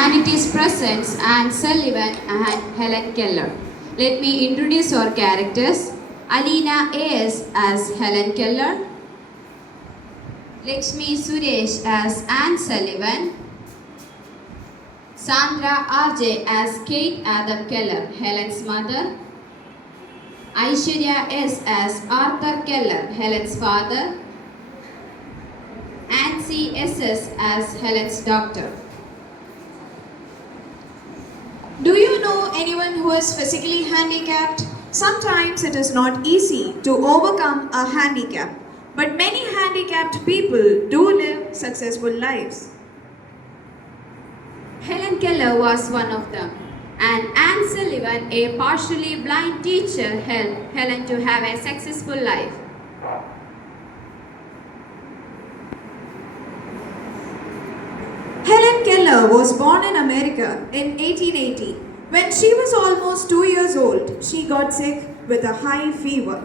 and it is presents Anne Sullivan and Helen Keller. Let me introduce our characters. Alina A.S. as Helen Keller, Lakshmi Suresh as Anne Sullivan, Sandra R.J. as Kate Adam Keller, Helen's mother, Aishwarya S. as Arthur Keller, Helen's father, and C.S.S. as Helen's doctor. Do you know anyone who is physically handicapped? Sometimes it is not easy to overcome a handicap, but many handicapped people do live successful lives. Helen Keller was one of them, and Anne Sullivan, a partially blind teacher, helped Helen to have a successful life. Helen Keller was born in America in 1880. When she was almost 2 years old, she got sick with a high fever.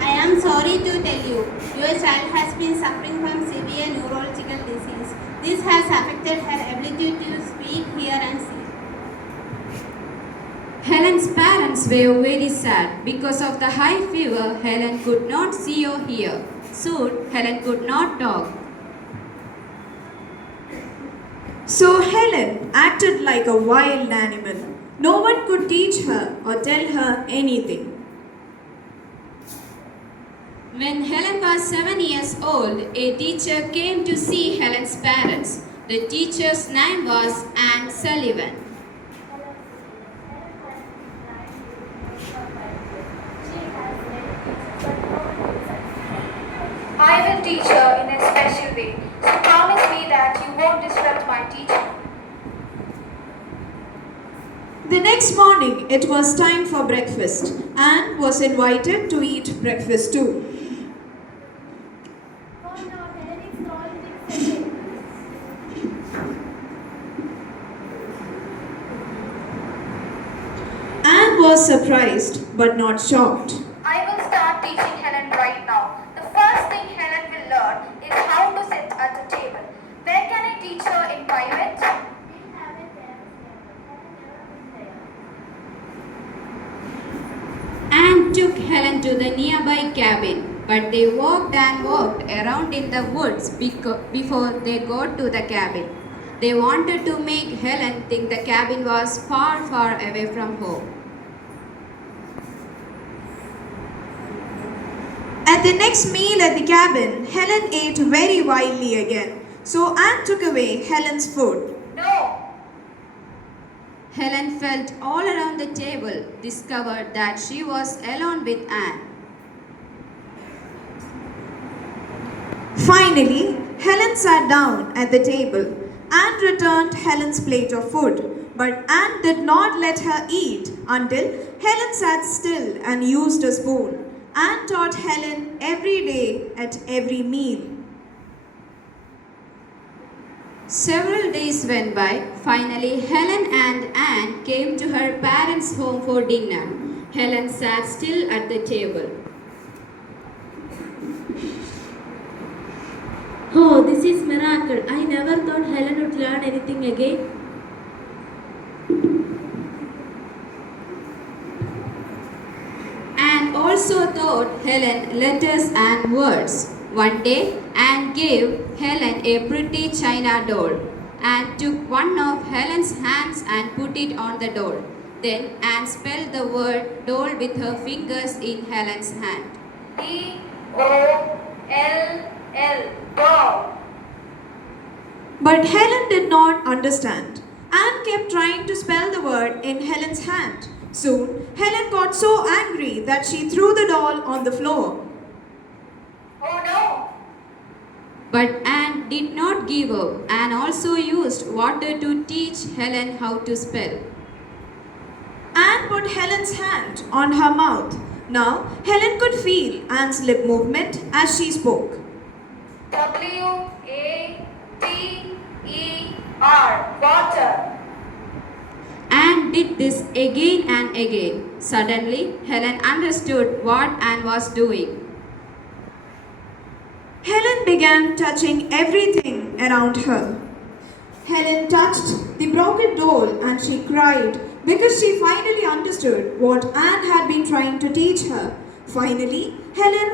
I am sorry to tell you, your child has been suffering from severe neurological disease. This has affected her ability to speak, hear and see. Helen's parents were very sad. Because of the high fever, Helen could not see or hear. Soon, Helen could not talk. So Helen acted like a wild animal. No one could teach her or tell her anything. When Helen was 7 years old, a teacher came to see Helen's parents. The teacher's name was Anne Sullivan. I will teach her in a special way, so promise me that you won't disrupt my teaching. The next morning, it was time for breakfast. Anne was invited to eat breakfast too. Anne was surprised but not shocked. I will start teaching Helen right now. The first thing Helen will learn is how to sit at the table. Where can I teach her in private? Anne took Helen to the nearby cabin, but they walked and walked around in the woods before they got to the cabin. They wanted to make Helen think the cabin was far, far away from home. At the next meal at the cabin, Helen ate very wildly again. So Anne took away Helen's food. No. Helen felt all around the table, discovered that she was alone with Anne. Finally, Helen sat down at the table. Anne returned Helen's plate of food, but Anne did not let her eat until Helen sat still and used a spoon. Anne taught Helen every day at every meal. Several days went by. Finally, Helen and Anne came to her parents' home for dinner. Helen sat still at the table. Oh, this is miracle. I never thought Helen would learn anything again. Anne also taught Helen letters and words. One day, Anne gave Helen a pretty china doll. Anne took one of Helen's hands and put it on the doll. Then Anne spelled the word doll with her fingers in Helen's hand. D-O-L-L, doll. But Helen did not understand. Anne kept trying to spell the word in Helen's hand. Soon, Helen got so angry that she threw the doll on the floor. Oh no. But Anne did not give up. Anne also used water to teach Helen how to spell. Anne put Helen's hand on her mouth. Now, Helen could feel Anne's lip movement as she spoke. W-A-L-L, W-A-T-E-R. Water. And did this again and again. Suddenly, Helen understood what Anne was doing. Helen began touching everything around her. Helen touched the broken doll and she cried because she finally understood what Anne had been trying to teach her. Finally, Helen